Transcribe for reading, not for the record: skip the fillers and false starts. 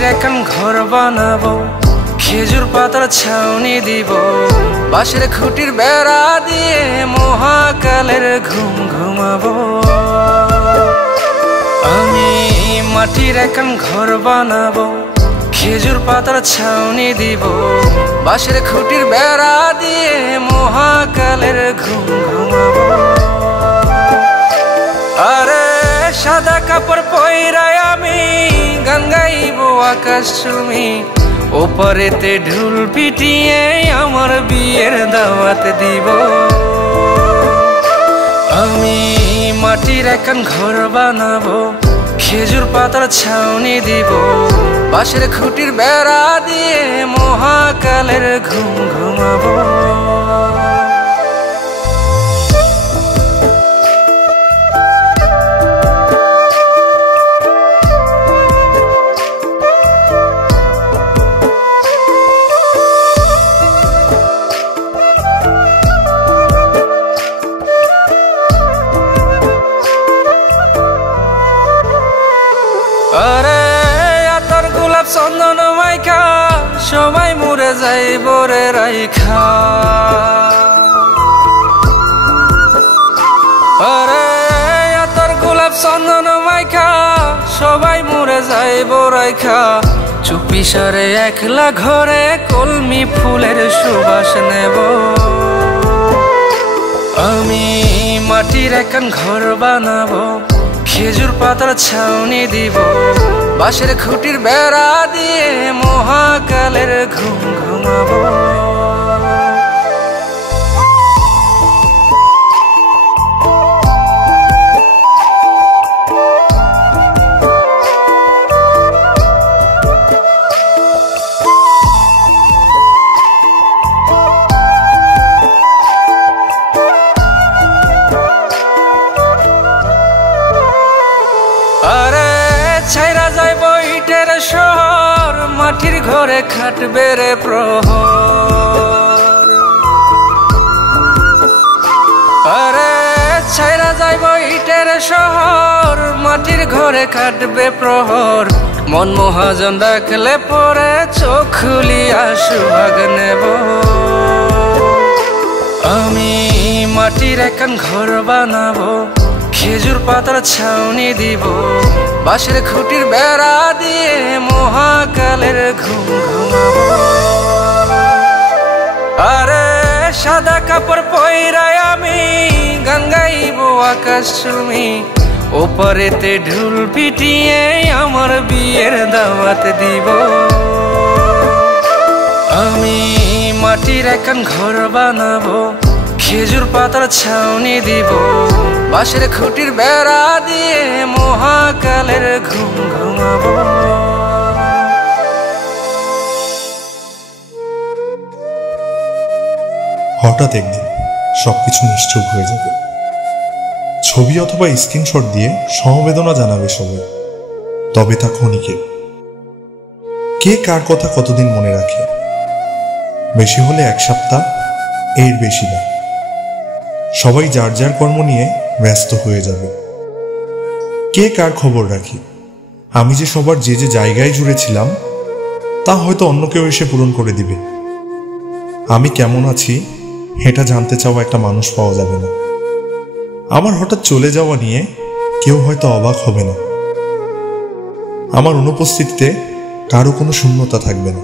মাটির এখন ঘর বানাবো, খেজুর পাতার ছাউনি দিব, বাঁশের খুঁটির বেড়া দিয়ে মহাকালের ঘুম ঘুমাবো। আমি মাটির এখন ঘর বানাবো, খেজুর পাতার ছাউনি দিব, বাঁশের খুঁটির বেড়া দিয়ে মহাকালের ঘুম ঘুমাবো। আরে সাদা কাপড় পইরায় আমি গান গাইব আকাশ চুমি, ওপারেতে ঢুল পিটিয়ে আমার বিয়ের দাওয়াত দিব। আমি মাটির এখন ঘর বানাবো, খেজুর পাতার ছাউনি দিব, বাঁশের খুঁটির বেড়া দিয়ে মহাকালের ঘুম ঘুমাবো। আরে আতর গোলাপ চন্দন মাইখা সবাই মরে যাইব রে রাইখা। আরে আতর গোলাপ চন্দন মাইখা সবাই মরে যাইব রাইখা, চুপি সারে একলা ঘরে কলমি ফুলের সুবাস নেব। আমি মাটির এখন ঘর বানাবো, খেজুর পাতার ছাউনি দিব, বাঁশের খুঁটির বেড়া দিয়ে মহাকালের ঘুম ঘুমাবো। আরে ছাইরা যাইব ইটের শহর, মাটির ঘরে খাটবে রে প্রহর। আরে ছাইরা যাইব ইটের শহর, মাটির ঘরে খাটবে প্রহর, মন মহাজন ডাকলে পরে চোখ খুলিয়া সুহাগ নেব। আমি মাটির এখন ঘর বানাবো, খেজুর পাতার ছাউনি দিব, বাঁশের খুঁটির বেড়া দিয়ে মহাকালের ঘুম ঘুমাবো। আরে সাদা কাপড় পইরায় আমি গান গাইব আকাশ চুমি, ওপারেতে ঢুল পিটিয়ে আমার বিয়ের দাওয়াত দিব। আমি মাটির এখন ঘর বানাবো, খেজুর পাতার ছাউনি দিব, বাঁশের খুঁটির বেড়া দিয়ে মহাকালের ঘুম ঘুমাবো। হঠাৎ একদিন সবকিছু নিশ্চুপ হয়ে যাবে। ছবি অথবা স্ক্রিনশট দিয়ে সমবেদনা জানাবে সবাই, তবে তা ক্ষণিকের। কে কার কথা কতদিন মনে রাখে? বেশি হলে এক সপ্তাহ, এর বেশি না। সবাই যার যার কর্ম নিয়ে ব্যস্ত হয়ে যাবে। কে কার খবর রাখি? আমি যে সবার যে যে জায়গায় জুড়েছিলাম তা হয়তো অন্য কেউ এসে পূরণ করে দিবে। আমি কেমন আছি এটা জানতে চাওয়া একটা মানুষ পাওয়া যাবে না। আমার হঠাৎ চলে যাওয়া নিয়ে কেউ হয়তো অবাক হবে না। আমার অনুপস্থিতিতে কারো কোনো শূন্যতা থাকবে না।